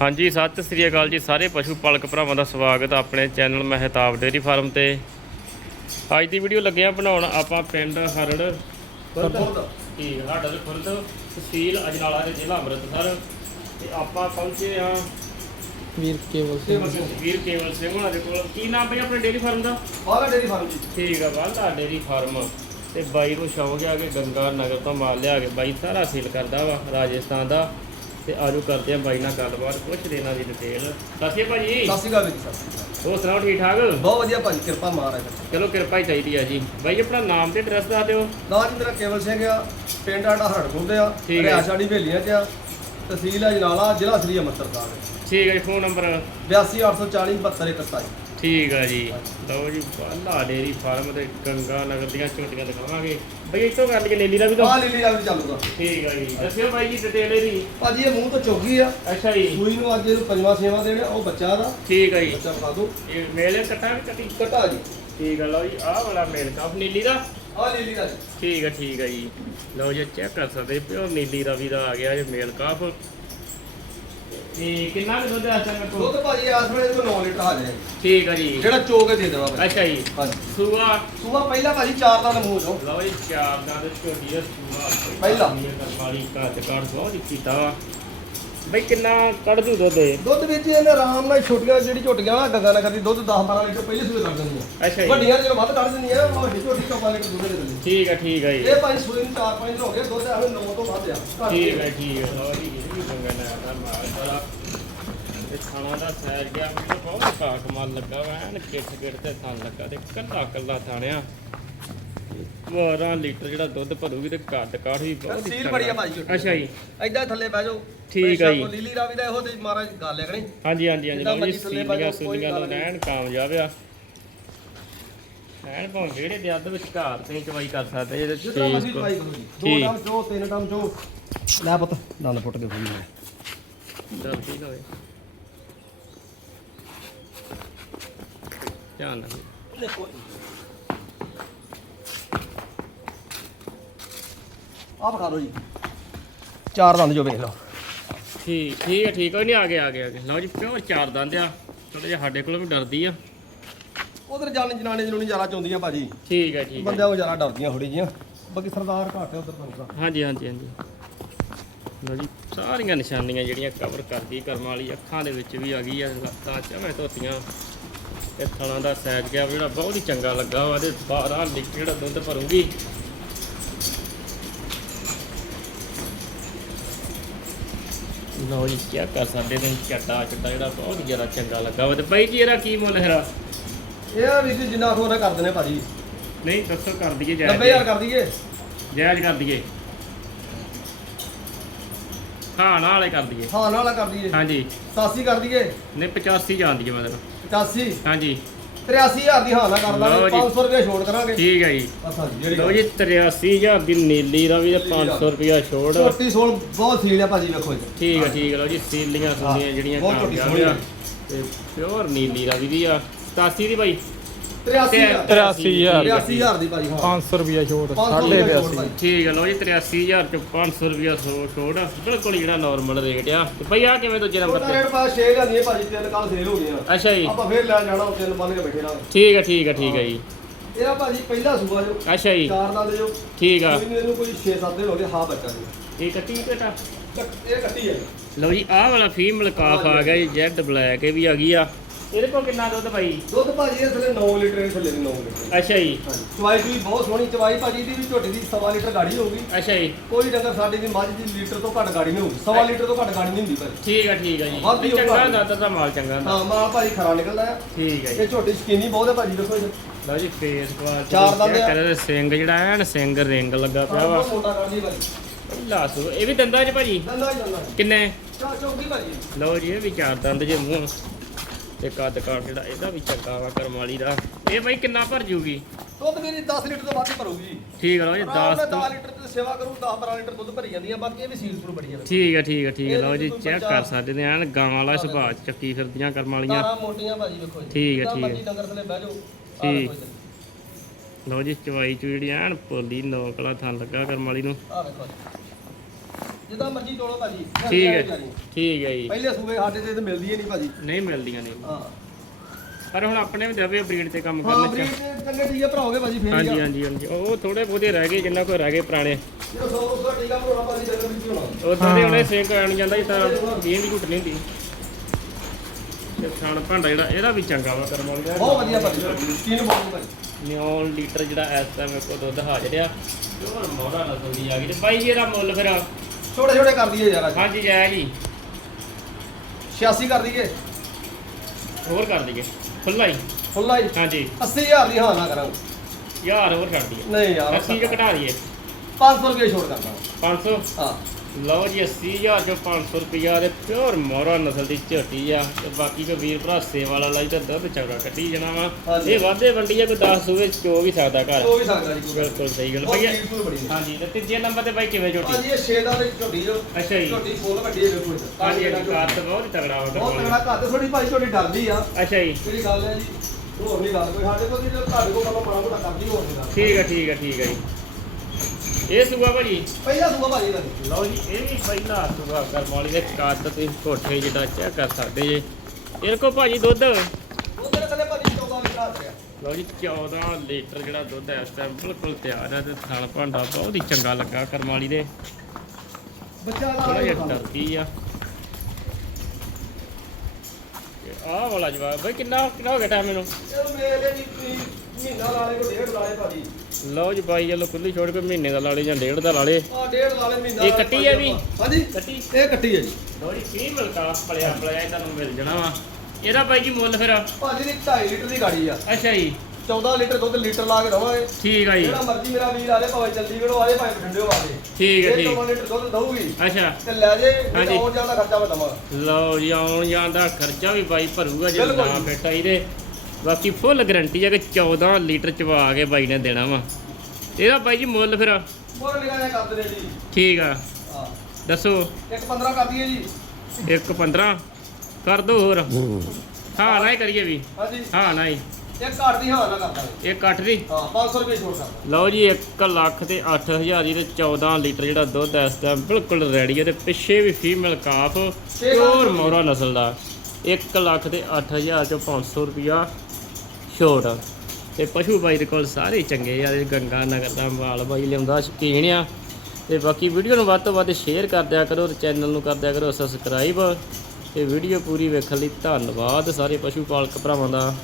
ਹਾਂਜੀ ਸਤਿ ਸ੍ਰੀ ਅਕਾਲ ਜੀ ਸਾਰੇ ਪਸ਼ੂ ਪਾਲਕ ਭਰਾਵਾਂ ਦਾ ਸਵਾਗਤ ਹੈ ਆਪਣੇ ਚੈਨਲ ਮਹਿਤਾਬ ਡੇਅਰੀ ਫਾਰਮ ਤੇ। ਅੱਜ ਦੀ ਵੀਡੀਓ ਲੱਗਿਆ ਬਣਾਉਣ ਆਪਾਂ ਪਿੰਡ ਹਰੜ ਖੁਰਦ। ਠੀਕ ਤੇ ਖੁਰਦ ਤਹਿਸੀਲ ਅਜਨਾਲਾ ਦੇ ਜ਼ਿਲ੍ਹਾ ਅੰਮ੍ਰਿਤਸਰ। ਤੇ ਆਪਾਂ ਪਹੁੰਚੇ ਆ ਵੀਰ ਕੇਵਲ ਸਿੰਘ ਵੀਰ ਕੇਵਲ ਸਿੰਘ ਹੋਣਾ ਦੇ ਕੋਲ। ਕੀ ਨਾਮ ਹੈ ਆਪਣੇ ਡੇਅਰੀ ਫਾਰਮ ਦਾ? ਬਾਲਾ ਡੇਰੀ ਫਾਰਮ ਜੀ। ਠੀਕ ਆ ਬਾਲਾ ਡੇਅਰੀ ਫਾਰਮ। ਤੇ ਬਾਈ ਨੂੰ ਸ਼ੌਂਕ ਆ ਕਿ ਗੰਗਾ ਨਗਰ ਤੋਂ ਮਾਲ ਲਿਆ ਕੇ ਬਾਈ ਸਾਰਾ ਸੇਲ ਕਰਦਾ ਵਾ ਰਾਜਸਥਾਨ ਦਾ। ਤੇ ਆਜੋ ਕਰਦੇ ਆ ਬਾਈ ਨਾਲ ਗੱਲਬਾਤ ਪੁੱਛਦੇ ਇਹਨਾਂ ਦੀ ਡਿਟੇਲ ਦੱਸਿਏ ਭਾਜੀ? ਸਤਿ ਸ਼੍ਰੀ ਅਕਾਲ ਜੀ ਸਤਿ ਸ਼੍ਰੀ ਅਕਾਲ ਹੋਰ ਸੁਣਾਓ ਠੀਕ ਠਾਕ? ਬਹੁਤ ਵਧੀਆ ਭਾਜੀ ਕਿਰਪਾ ਮਹਾਰਾਜ ਦੀ। ਚਲੋ ਕਿਰਪਾ ਹੀ ਚਾਹੀਦੀ ਆ ਜੀ। ਬਾਈ ਆਪਣਾ ਨਾਮ ਤੇ ਐਡਰੈਸ ਦੱਸ ਦਿਓ। ਨਾਂ ਜੀ ਮੇਰਾ ਕੇਵਲ ਸਿੰਘ ਆ ਪਿੰਡ ਸਾਡਾ ਹਰੜ ਖੁੰਦੇ ਆ ਠੀਕ ਹੈ। ਰਿਆਸ਼ ਸਾਡੀ ਹਵੇਲੀਆਂ 'ਚ ਆ। ਤਹਿਸੀਲ ਹੈ ਜਨਾਲਾ ਜ਼ਿਲ੍ਹਾ ਸ੍ਰੀ ਅੰਮ੍ਰਿਤਸਰ ਸਾਹਿਬ ਠੀਕ ਹੈ ਫੋਨ ਨੰਬਰ 828440 7227 ਠੀਕ ਆ ਜੀ। ਲਓ ਜੀ ਬਾਲਾ ਡੇਰੀ ਫਾਰਮ ਤੇ ਗੰਗਾ ਨਗਰ ਦੀਆਂ ਝੋਟੀਆਂ ਦਿਖਾਵਾਂਗੇ। ਬਈ ਇੱਥੋਂ ਕਰ ਲਈਏ ਨੀਲੀ ਦਾ ਵੀ ਆ ਲੀਲੀ ਨਾਲ ਵੀ ਚੱਲੂਗਾ। ਠੀਕ ਆ ਜੀ। ਦੱਸਿਓ ਬਾਈ ਜੀ ਡਿਟੇਲ ਇਹਦੀ। ਭਾਜੀ ਇਹ ਮੂੰਹ ਤੋਂ ਚੋਗੀ ਆ। ਅੱਛਾ ਜੀ। ਸੂਈ ਨੂੰ ਅੱਜ ਇਹਨੂੰ ਪੰਜਵਾਂ ਛੇਵਾਂ ਦੇਣਾ ਉਹ ਬੱਚਾ ਦਾ। ਠੀਕ ਆ ਜੀ। ਬੱਚਾ ਵਿਖਾ ਦਿਓ ਇਹ ਮੇਲੇ ਕੱਟਾ ਵੀ ਕੱਟੀ? ਕਟਾ ਜੀ। ਠੀਕ ਆ ਲਓ ਜੀ ਆਹ ਵਾਲਾ ਮੇਲ ਕਾਫ ਨੀਲੀ ਦਾ? ਆ ਲੀਲੀ ਦਾ ਜੀ। ਠੀਕ ਆ ਠੀਕ ਆ ਜੀ। ਲਓ ਜੀ ਚੈੱਕ ਕਰ ਸਕਦੇ ਪਿਓ ਨੀਲੀ ਰਵੀ ਦਾ ਆ ਗਿਆ ਜੇ ਮੇਲ ਕਾਫ। ਇਹ ਕਿੰਨਾ ਕੁ ਦੁੱਧ ਆ ਸਕਦਾ ਕੋ ਦੁੱਧ ਭਾਜੀ ਇਸ ਵੇਲੇ ਤੋਂ 9 ਲੀਟਰ ਆ ਜਾਏ ਠੀਕ ਆ ਜੀ। ਜਿਹੜਾ ਚੋ ਕੇ ਦੇ ਦੇਵਾ ਭਾਜੀ। ਅੱਛਾ ਜੀ। ਹਾਂਜੀ। ਸੂਆ? ਸੂਆ ਪਹਿਲਾ ਭਾਜੀ ਚਾਰ ਦਾ ਮੂੰਹ ਚੋਂ ਲਓ ਜੀ ਚਾਰ ਦਾ ਤੇ ਛੋਟੀ ਆ ਸੂਆ ਪਹਿਲਾ। ਵਾਲੀ ਘੱਟ ਕਾੜ ਬਹੁਤ ਹੀ ਕੀਤਾ ਵਾ। ਬਈ ਕਿੰਨਾ ਕੱਢ ਦੂ ਦੁੱਧ ਇਹ? ਦੁੱਧ ਵਿੱਚ ਇਹਨੇ ਆਰਾਮ ਨਾਲ ਛੋਟੀਆਂ ਜਿਹੜੀ ਝੋਟੀਆਂ ਨਾ ਗੰਗਾ ਨਗਰ ਦੀ ਦੁੱਧ 10 12 ਲੀਟਰ ਪਹਿਲੇ ਸੂਏ ਕੱਢ ਦਿੰਦੀਆਂ ਅੱਛਾ ਜੀ। ਵੱਡੀਆਂ ਜਦੋਂ ਵੱਧ ਕੱਢ ਦਿੰਦੀਆਂ ਉਹ ਵੱਡੀ ਝੋਟੀ ਤੋਂ 5 ਲੀਟਰ ਦੁੱਧ ਦੇ ਦਿੰਦੀ ਠੀਕ ਆ ਠੀਕ ਆ ਜੀ। ਇਹ ਭਾਈ ਸੂਏ ਨੂੰ 4-5 ਦਿਨ ਹੋ ਗਏ ਦੁੱਧ ਐਵੇਂ 9 ਤੋਂ ਵੱਧ ਆ। ਘੱਟ ਠੀਕ। ਹੈ ਠੀਕ ਹੈ ਲਓ ਜੀ। ਇਹ ਵੀ ਮੰਗਣਾ ਹੈ ਦਾ ਮਾਲ ਸਾਰਾ। ਇਹ ਖਾਣਾ ਦਾ ਸੈਰ ਗਿਆ ਮੈਨੂੰ ਬਹੁਤ ਕਾਕ ਮਾਲ ਲੱਗਾ ਵਾ ਐਨ ਕਿੱਟ ਕਿੱਟ ਤੇ ਥਣ ਲੱਗਾ ਤੇ ਕੱਲਾ ਕੱਲਾ ਥਾਣਿਆ। 12 ਲੀਟਰ ਜਿਹੜਾ ਦੁੱਧ ਭਰੂਗੀ ਤੇ ਘੱਟ ਕਾਠ ਵੀ ਬਹੁਤ ਸੀਲ ਬੜੀ ਆ ਭਾਈ ਝੋਟੀ। ਅੱਛਾ ਜੀ। ਹੀ ਥੱਲੇ ਬਹਿ ਜਾਓ। ਠੀਕ ਆ ਜੀ। ਲੀਲੀ ਰਾਵੀ ਦਾ ਇਹੋ ਤੇ ਮਹਾਰਾਜ ਗੱਲ ਹੈ ਕਣੀ ਹਾਂਜੀ ਹਾਂਜੀ ਹਾਂਜੀ ਲਓ ਜੀ ਸੀਲੀਆਂ ਸੁਲੀਆਂ ਲੋ ਨਹੀਂ। ਰਹਿਣ ਕਾਮਯਾਬ ਆ। ਐਨ ਭਾਵੇਂ ਵਿਹੜੇ ਦੇ ਅੱਧ ਵਿੱਚ ਘਰ ਤੇ ਚਵਾਈ ਕਰ ਸਕਦੇ ਮਰਜ਼ੀ ਠੀਕ ਕਰੋ ਜੀ। ਦੋ। ਟਾਈਮ ਚੋ ਤਿੰਨ ਟਾਈਮ ਚੋ। ਲੈ ਪੁੱਤ ਦੰਦ ਫੁੱਟ ਕੇ ਫੋਨ ਜਲਦੀ ਹੋਵੇ ਧਿਆਨ ਨਾਲ ਦੇਖੋ ਆ ਬਖਾ ਲਓ ਜੀ। ਚਾਰ ਦੰਦ ਜੋ ਵੇਖ ਲਓ। ਠੀਕ ਠੀਕ ਹੈ ਠੀਕ ਹੈ ਨਹੀਂ ਆ ਗਏ ਆ ਗਏ ਆ ਗਏ। ਲਓ ਜੀ ਪਿਓਰ ਚਾਰ ਦੰਦ ਆ। ਥੋੜਾ ਜਿਹਾ ਸਾਡੇ ਕੋਲੋਂ ਵੀ ਡਰਦੀ ਆ। ਉਧਰ ਜਾਣ ਜਨਾਨੇ ਜਨੂਨੀ ਜ਼ਿਆਦਾ ਚਾਹੁੰਦੀਆਂ ਭਾਜੀ। ਠੀਕ ਹੈ ਠੀਕ ਹੈ ਬੰਦਿਆਂ ਨੂੰ ਜ਼ਿਆਦਾ ਡਰਦੀਆਂ ਥੋੜੀ ਜੀਆਂ ਬਾਕੀ ਸਰਦਾਰ ਘੱਟ ਹੈ ਉਧਰ ਬੰਦਾ ਹਾਂਜੀ ਹਾਂਜੀ ਹਾਂਜੀ। ਲਓ ਜੀ ਸਾਰੀਆਂ ਨਿਸ਼ਾਨੀਆਂ ਜਿਹੜੀਆਂ ਕਵਰ ਕਰਦੀ ਕਰਮ ਵਾਲੀ ਅੱਖਾਂ ਦੇ ਵਿੱਚ ਵੀ ਆ ਗਈ ਆ ਲੱਤਾਂ ਚਵੇਂ ਧੋਤੀਆਂ। ਇਹ ਥਣਾ ਦਾ ਸਾਈਜ਼ ਗਿਆ ਜਿਹੜਾ ਬਹੁਤ ਹੀ ਚੰਗਾ ਲੱਗਾ ਵਾ ਤੇ 12 ਲੀਟਰ ਜਿਹੜਾ ਦੁੱਧ ਭਰੂਗੀ। ਲਓ ਜੀ ਕੀ ਕਰ ਸਕਦੇ ਨੇ ਚੱਟਾ ਚੱਟਾ ਜਿਹੜਾ ਬਹੁਤ ਜ਼ਿਆਦਾ ਚੰਗਾ ਲੱਗਾ ਵਾ। ਤੇ ਬਾਈ ਜੀ ਇਹਦਾ ਕੀ ਮੁੱਲ ਹੈਰਾ? ਇਹ ਆ ਵੀ ਜੀ ਜਿੰਨਾ ਖੋਰਾ ਕਰ ਦਿੰਦੇ ਭਾਜੀ। ਨਹੀਂ ਦੱਸੋ ਕਰ ਦਈਏ 90000 ਜਾਇਜ਼ ਕਰ ਦਈਏ। ਜਾਇਜ਼ ਕਰ ਦਈਏ। ਹਾਂ ਨਾਲ ਵਾਲੇ ਕਰ ਦਈਏ। ਹਾਂ ਨਾਲ ਕਰ ਦਈਏ। ਹਾਂਜੀ। 87 ਕਰ ਦਈਏ। ਨਹੀਂ 85 ਜਾਂਦੀ ਹੈ ਮਤਲਬ। 85 ਹਾਂਜੀ। 83000 ਦੀ ਹਾਂ ਨਾ ਕਰ ਲਓ ਲਾਂਗੇ ਜੀ। 500 ਰੁਪਏ ਛੋੜ ਕਰਾਂਗੇ। ਠੀਕ ਹੈ ਜੀ। ਜਿਹੜੀ ਲਓ ਜੀ 83000 ਦੀ ਨੀਲੀ ਦਾ ਵੀ ਤੇ 500 ਰੁਪਿਆ ਛੋੜ। ਛੋਟੀ ਸੋਲ ਬਹੁਤ ਸੀਲ ਆ ਭਾਜੀ ਵੇਖੋ ਜੀ। ਠੀਕ ਹੈ ਠੀਕ ਹੈ ਲਓ ਜੀ ਸੀਲੀਆਂ ਸੁਲੀਆਂ ਜਿਹੜੀਆਂ ਬਹੁਤ ਛੋਟੀ ਕਾਮਯਾਬ ਆ। ਤੇ ਪਿਓਰ ਨੀਲੀ ਦਾ ਵੀ ਦੀ ਆ। 87 ਦੀ ਬਾਈ। 83000 83,000 83000 ਦੀ ਭਾਜੀ ਹਾਂ। 500 ਰੁਪਿਆ ਛੋਟ 500 ਸਾਢੇ ਰੁਪਏ ਛੋੜ 82 ਭਾਜੀ ਠੀਕ ਹੈ ਲਓ ਜੀ 83000 ਚ 500 ਰੁਪਿਆ ਛੋੜ ਬਿਲਕੁਲ ਹੀ ਜਿਹੜਾ ਨਾਰਮਲ ਰੇਟ ਆ। ਤੇ ਬਈ ਆ ਕਿਵੇਂ ਦੂਜੇ ਨੰਬਰ ਛੋਟਾ ਤੇ? ਰੇਟ ਪਾ 6 ਜਾਂਦੀ ਹੈ ਭਾਜੀ ਤਿੰਨ ਕੱਲ ਸੇਲ ਹੋ ਗਈਆਂ ਅੱਛਾ ਜੀ। ਆਪਾਂ ਫੇਰ ਲੈ ਜਾਣਾ ਉਹ ਤਿੰਨ ਬੰਨ ਕੇ ਬੈਠੇ ਰਹਾਂਗੇ। ਠੀਕ ਹੈ ਠੀਕ ਹੈ ਠੀਕ ਹੈ। ਜੀ। ਇਹਦਾ ਭਾਜੀ ਪਹਿਲਾ ਸੂਆ ਜੋ। ਅੱਛਾ ਜੀ। ਚਾਰ ਦਾ ਦੇ ਜੋ ਠੀਕ ਆ। ਕੋਈ ਨੀ ਇਹਨੂੰ ਕੋਈ 6-7 ਦਿਨ ਹੋ ਗਏ ਹਾਂ ਬੱਚਾ ਜੀ। ਇਹ ਕੱਟੀ ਘਟਾ ਇਹ ਕੱਟੀ ਹੈ ਲਓ ਜੀ ਆਹ ਵਾਲਾ ਫੀਮੇਲ ਕਾਫ ਆ ਗਿਆ ਜੀ ਜੈਡ ਬਲੈਕ ਇਹ ਵੀ ਆ ਗਈ ਆ। ਇਹਦੇ ਕੋਲ ਕਿੰਨਾ ਦੁੱਧ ਭਾਈ ਦੁੱਧ ਭਾਜੀ ਇਹ ਥੱਲੇ 9 ਲੀਟਰ ਦੇ ਥੱਲੇ 9 ਲੀਟਰ ਅੱਛਾ ਜੀ। ਹਾਂਜੀ। ਚਵਾਈ ਵੀ ਬਹੁਤ ਸੋਹਣੀ ਚਵਾਈ ਭਾਜੀ ਦੀ ਵੀ ਝੋਟੀ ਦੀ ਸਵਾ ਲੀਟਰ ਗਾੜੀ ਹੋਊਗੀ। ਅੱਛਾ ਜੀ। ਕੋਈ ਡੰਗਰ ਸਾਡੀ ਦੀ ਮੱਝ ਦੀ ਲੀਟਰ ਤੋਂ ਘੱਟ ਗਾੜੀ ਨਹੀਂ ਹੋਊਗੀ। ਸਵਾ ਲੀਟਰ ਤੋਂ ਘੱਟ ਗਾੜੀ ਨਹੀਂ ਹੁੰਦੀ ਭਾਜੀ। ਠੀਕ ਆ ਠੀਕ ਆ ਜੀ। ਵੱਧ ਹੀ ਵੀ ਚੰਗਾ ਹੋਊਗਾ। ਦਾ ਤਾਂ ਮਾਲ ਚੰਗਾ ਹੁੰਦਾ। ਹਾਂ ਮਾਲ ਭਾਜੀ ਖਰਾ ਨਿਕਲਦਾ ਆ। ਠੀਕ ਆ ਜੀ। ਇਹ ਝੋਟੀ ਸਕੀਨੀ ਬਹੁਤ ਹੈ ਭਾਜੀ ਦੇਖੋ ਇਹ। ਲਓ ਜੀ ਫੇਸ ਕੁਆਲਿਟੀ ਚਾਰ ਦੰਦ ਆ। ਕਰੇ ਸਿੰਘ ਜਿਹੜਾ ਐਨ ਸਿੰਘ ਰਿੰਗ ਲੱਗਾ ਪਿਆ ਵਾ। ਮੋਟਾ ਭਾਜੀ। ਸੂ ਇਹ ਵੀ ਦੰਦਾਂ 'ਚ ਭਾਜੀ? ਦੰਦਾ ਹੀ ਦੰਦਾ ਕਿੰਨੇ? ਚਾ ਚੌਕੀ ਭਾਜੀ। ਲਓ ਜੀ ਇਹ ਵੀ ਚਾਰ ਦੰਦ ਜੇ ਮੂੰਹ। ਤੇ ਕੱਦ ਕਾਠ ਜਿਹੜਾ ਇਹਦਾ ਵੀ ਚੰਗਾ ਵਾ ਕਰਮ ਵਾਲੀ ਦਾ। ਇਹ ਭਾਈ ਕਿੰਨਾ ਭਰ ਜੂਗੀ? ਦੁੱਧ ਮੇਰੀ 10 ਲੀਟਰ ਤੋਂ ਵੱਧ ਭਰੂਗੀ। ਠੀਕ ਆ ਲਓ ਜੀ 10 ਤੋਂ 10 ਲੀਟਰ ਤੇ ਸੇਵਾ ਕਰੂ 10 12 ਲੀਟਰ ਦੁੱਧ ਭਰੀ ਜਾਂਦੀ ਆ ਬਾਕੀ ਇਹ ਵੀ ਸੀਲ ਪੂਰ ਬੜੀ ਹੈ ਠੀਕ ਆ ਠੀਕ ਆ ਠੀਕ ਆ ਲਓ ਜੀ ਚੈੱਕ ਕਰ ਸਕਦੇ ਨੇ ਐਨ ਗਾਂ ਵਾਲਾ ਸੁਭਾਅ ਚੱਕੀ ਫਿਰਦੀਆਂ ਕਰਮ ਵਾਲੀਆਂ ਤਾਰਾਂ ਮੋਟੀਆਂ ਭਾਜੀ ਵੇਖੋ ਜੀ। ਠੀਕ ਹੈ, ਜਿੱਦਾਂ ਠੀਕ ਹੈ। ਮਰਜ਼ੀ ਡੰਗਰ ਥੱਲੇ ਬਹਿ ਜਾਓ ਠੀਕ। ਲਓ ਜੀ ਚਵਾਈ ਚੂ ਜਿਹੜੀ ਐਨ ਪੋਲੀ ਨੋਕਲਾ ਥਾਂ ਲੱਗਾ ਕਰਮ ਵਾਲੀ ਨੂੰ। ਆਹ ਵੇਖੋ ਜੀ। ਜਿੱਦਾਂ ਮਰਜ਼ੀ ਤੋਲੋ ਭਾਜੀ। ਠੀਕ ਹੈ ਠੀਕ ਹੈ ਜੀ। ਪਹਿਲੇ ਸੂਏ ਸਾਡੇ ਤੇ ਤਾਂ ਮਿਲਦੀ ਹੀ ਨਹੀਂ ਭਾਜੀ। ਨਹੀਂ ਮਿਲਦੀਆਂ ਨਹੀਂ ਹਾਂ। ਪਰ ਹੁਣ ਆਪਣੇ ਵੀ ਦਵੇ ਬਰੀਡ ਤੇ ਕੰਮ ਹਾਂ ਕਰਨਾ ਬਰੀਡ ਚਾਹੀਦਾ। ਦੇ ਚੰਗੇ ਟੀਕੇ ਭਰਾਓਗੇ ਭਾਜੀ ਫੇਰ ਹਾਂਜੀ ਹਾਂਜੀ ਹਾਂਜੀ। ਉਹ ਥੋੜੇ ਬਹੁਤੇ ਰਹਿ ਗਏ ਜਿੰਨਾ ਕੋਈ ਰਹਿ ਗਏ ਪੁਰਾਣੇ। ਜਦੋਂ 100 100 ਟੀਕਾ ਭਰਾਉਣਾ ਭਾਜੀ ਜਨਮ ਵਿੱਚ ਹੋਣਾ ਉਦੋਂ ਦੇ ਉਹਨੇ ਸੇਕ ਆਣ ਜਾਂਦਾ ਜੀ ਤਾਂ ਬੀਨ ਦੀ ਘੁੱਟ ਨਹੀਂ ਹੁੰਦੀ ਤੇ ਖਾਣ ਭਾਂਡਾ ਜਿਹੜਾ ਇਹਦਾ ਵੀ ਚੰਗਾ ਵਾ ਕਰਮ ਵਾਲੀ ਬਹੁਤ ਵਧੀਆ ਭਾਜੀ। ਤਿੰਨ ਬਹੁਤ ਭਾਜੀ। ਨਿਓਨ ਲੀਟਰ ਜਿਹੜਾ ਇਸ ਟਾਈਮ ਕੋ ਦੁੱਧ ਹਾਜ਼ਰ ਆ। ਮੋਹਰਾ ਨਸਲ ਦੀ ਆ ਗਈ। ਤੇ ਬਾਈ ਜੀ ਇਹਦਾ ਮੁੱਲ ਫਿਰ ਛੋਟੇ ਛੋਟੇ ਕਰ ਦਈਏ ਯਾਰ ਅੱਜ। ਹਾਂਜੀ ਜਾਇਜ਼ ਜੀ। 86 ਕਰ ਦਈਏ। ਹੋਰ ਕਰ ਦਈਏ। ਖੁੱਲਾ ਹੀ। ਫੁੱਲਾ ਹੀ? ਹਾਂਜੀ। 80000 ਦੀ ਹਾਂ ਨਾ ਕਰਾਂਗੇ। ਯਾਰ ਹੋਰ ਕਰ ਦਈਏ। ਨਹੀਂ ਯਾਰ 80 ਚ ਘਟਾ ਦਈਏ। 500 ਰੁਪਏ ਛੋੜ ਕਰਦਾ 500 ਹਾਂ। ਲਓ ਜੀ 80000 ਜੋ 500 ਰੁਪਿਆ ਦੇ ਪਿਓਰ ਮੋਹਰਾ ਨਸਲ ਦੀ ਝੋਟੀ ਆ। ਤੇ ਬਾਕੀ ਕੋ ਵੀਰ ਭਰਾ ਸੇਵਾ ਵਾਲਾ ਲਈ ਤਾਂ ਦੁੱਧ ਚੌੜਾ ਕੱਢੀ ਜਾਣਾ ਵਾ। ਹਾਂਜੀ। ਇਹ ਵਾਧੇ ਵੰਡੀ ਆ ਕੋਈ 10 ਸੂਏ ਚੋ ਵੀ ਸਕਦਾ ਘਰ। ਉਹ ਵੀ ਸਕਦਾ ਜੀ ਬਿਲਕੁਲ ਸਹੀ ਗੱਲ। ਭਈਆ ਬੜੀ ਹਾਂਜੀ ਤੇ ਤੀਜੇ ਨੰਬਰ ਤੇ ਬਾਈ ਕਿਵੇਂ ਝੋਟੀ? ਭਾਜੀ ਇਹ 6 ਦਾ ਦੀ ਝੋਟੀ ਜੋ ਅੱਛਾ ਜੀ। ਝੋਟੀ ਫੁੱਲ ਵੱਡੀ ਹੈ ਇੱਧਰ। ਹਾਂਜੀ ਕਾਰ ਤੇ ਬਹੁਤ ਤਗੜਾ ਵਾ ਬਹੁਤ ਤਗੜਾ ਘਰ ਤੇ ਥੋੜੀ ਭਾਈ ਝੋਟੀ ਡਰਦੀ ਆ। ਅੱਛਾ ਜੀ। ਜਿਹੜੀ ਗੱਲ ਹੈ ਜੀ ਹੋਰ ਨਹੀਂ ਗੱਲ ਕੋਈ। ਸਾਡੇ ਕੋਲ ਜਿਹੜਾ ਤੁਹਾਡੇ ਕੋਲ ਮਤਲਬ ਮਾੜਾ ਮੋਟਾ ਕਰਦੀ ਗੱਲ। ਠੀਕ ਹੈ ਠੀਕ ਹੈ ਠੀਕ ਹੈ ਜੀ। ਇਹ ਸੂਆ ਭਾਜੀ? ਪਹਿਲਾ ਸੂਆ ਭਾਜੀ ਦਾ ਲਓ ਜੀ ਇਹ ਵੀ ਪਹਿਲਾ ਸੂਆ ਕਰਮ ਵਾਲੀ ਦੇ ਕੱਦ ਤੁਸੀਂ ਕੋਠੇ ਜਿਹੜਾ ਚੈੱਕ ਕਰ ਸਕਦੇ ਜੇ। ਇਹ ਕੋ ਭਾਜੀ ਦੁੱਧ? ਉਹ ਕਹਿੰਦੇ ਥੱਲੇ ਭਾਜੀ 14 ਲੀਟਰ ਆ ਰਿਹਾ ਲਓ ਜੀ 14 ਲੀਟਰ ਜਿਹੜਾ ਦੁੱਧ ਹੈ ਇਸ ਟਾਈਮ ਬਿਲਕੁਲ ਤਿਆਰ ਹੈ ਤੇ ਥਣ ਭਾਂਡਾ ਬਹੁਤ ਹੀ ਚੰਗਾ ਲੱਗਾ ਕਰਮ ਵਾਲੀ ਦੇ। ਬੱਚਾ ਲਾ ਜਿਹਾ ਡਰਦੀ ਆ। ਤੇ ਆਹ ਵਾਲਾ ਜਵਾਬ ਬਈ ਕਿੰਨਾ ਕਿੰਨਾ ਹੋ ਗਿਆ ਟਾਈਮ ਮੈਨੂੰ ਮੇਰੇ ਤੁਸੀਂ ਮਹੀਨਾ ਕੋ ਡੇਢ ਭਾਜੀ? ਲਓ ਜੀ ਬਾਈ ਚਲੋ ਖੁੱਲੀ ਛੋੜ ਕੇ ਮਹੀਨੇ ਦਾ ਲਾ ਲੇ ਜਾਂ ਡੇਢ ਦਾ ਲਾ ਲੇ ਆ ਡੇਢ ਲਾ ਲੇ ਮਹੀਨਾ ਇਹ ਕੱਟੀ ਹੈ ਵੀ? ਹਾਂਜੀ ਕੱਟੀ? ਇਹ ਕੱਟੀ ਹੈ ਜੀ। ਲਓ ਜੀ ਕੀ ਮਿਲਕਾ ਪਲਿਆ ਪਲਿਆ ਇਹ ਤੁਹਾਨੂੰ ਮਿਲ ਜਾਣਾ ਵਾ। ਇਹਦਾ ਬਾਈ ਜੀ ਮੁੱਲ ਫਿਰ? ਭਾਜੀ ਦੀ 2.5 ਲੀਟਰ ਦੀ ਗਾੜੀ ਆ। ਅੱਛਾ ਜੀ। 14 ਲੀਟਰ ਦੁੱਧ ਲੀਟਰ ਲਾ ਕੇ ਦਵਾਂਗੇ। ਠੀਕ ਆ ਜੀ। ਜਿਹੜਾ ਮਰਜ਼ੀ ਮੇਰਾ ਵੀਰ ਆਲੇ ਭਾਵੇਂ ਚੰਡੀਗੜ੍ਹੋਂ ਆਲੇ ਭਾਵੇਂ ਬਠਿੰਡਿਓ ਆਲੇ ਠੀਕ ਹੈ ਠੀਕ। 14 ਲੀਟਰ ਦੁੱਧ ਦਊਗੀ। ਅੱਛਾ। ਤੇ ਲੈ ਜੇ ਆਉਣ ਜਾਣ ਦਾ ਖਰਚਾ ਮੈਂ ਦਵਾਂਗਾ। ਲਓ ਜੀ ਆਉਣ ਜਾਣ ਦਾ ਖਰਚਾ ਵੀ ਬਾਈ ਭਰੂਗਾ ਜੇ ਨਾ ਜੀ। ਫਿੱਟ ਆਈ ਦੇ ਬਾਕੀ ਫੁੱਲ ਗਾਰੰਟੀ ਹੈ ਕਿ 14 ਲੀਟਰ ਚਵਾ ਕੇ ਬਾਈ ਨੇ ਦੇਣਾ ਵਾ। ਇਹਦਾ ਬਾਈ ਜੀ ਮੁੱਲ ਫਿਰ ਨਿਗਾਹ ਜਿਹਾ ਕਰ ਦਿੰਦੇ ਜੀ। ਠੀਕ ਆ। ਦੱਸੋ। ਇੱਕ 15 ਕਰ ਦਈਏ ਜੀ। ਇੱਕ 15 ਕਰ ਦੋ ਹੋਰ। ਹਾਂ। ਨਾ ਹੀ ਕਰੀਏ ਵੀ। ਹਾਂ ਨਾ ਹੀ। ਇੱਕ ਘੱਟ ਦੀ ਹਾਂ ਨਾ ਕਰ ਦਾਂਗੇ ਇੱਕ ਅੱਠ ਦੀ? ਹਾਂ 500 ਰੁਪਏ ਛੋੜ ਕਰਦਾ ਲਓ ਜੀ 1 ਲੱਖ ਤੇ 8000 ਦੀ ਤੇ 14 ਲੀਟਰ ਜਿਹੜਾ ਦੁੱਧ ਹੈ ਇਸ ਟਾਈਮ ਬਿਲਕੁਲ ਰੈਡੀ ਹੈ ਤੇ ਪਿੱਛੇ ਵੀ ਫੀਮੇਲ ਕਾਫ ਪਿਓਰ ਮੋਰਾ ਨਸਲ ਦਾ। 1 ਲੱਖ ਤੇ 8000 ਚੋਂ 500 ਰੁਪਿਆ ਛੋਟ ਤੇ ਪਸ਼ੂ ਬਾਈ ਦੇ ਕੋਲ ਸਾਰੇ ਚੰਗੇ ਆ ਗੰਗਾ ਨਗਰ ਦਾ ਮਾਲ ਬਾਈ ਲਿਆਉਂਦਾ ਸ਼ਕੀਨ ਆ। ਤੇ ਬਾਕੀ ਵੀਡੀਓ ਨੂੰ ਵੱਧ ਤੋਂ ਵੱਧ ਸ਼ੇਅਰ ਕਰ ਦਿਆ ਕਰੋ ਤੇ ਚੈਨਲ ਨੂੰ ਕਰ ਦਿਆ ਕਰੋ ਸਬਸਕ੍ਰਾਈਬ ਤੇ ਵੀਡੀਓ ਪੂਰੀ ਵੇਖਣ ਲਈ ਧੰਨਵਾਦ ਸਾਰੇ ਪਸ਼ੂ ਪਾਲਕ ਭਰਾਵਾਂ ਦਾ।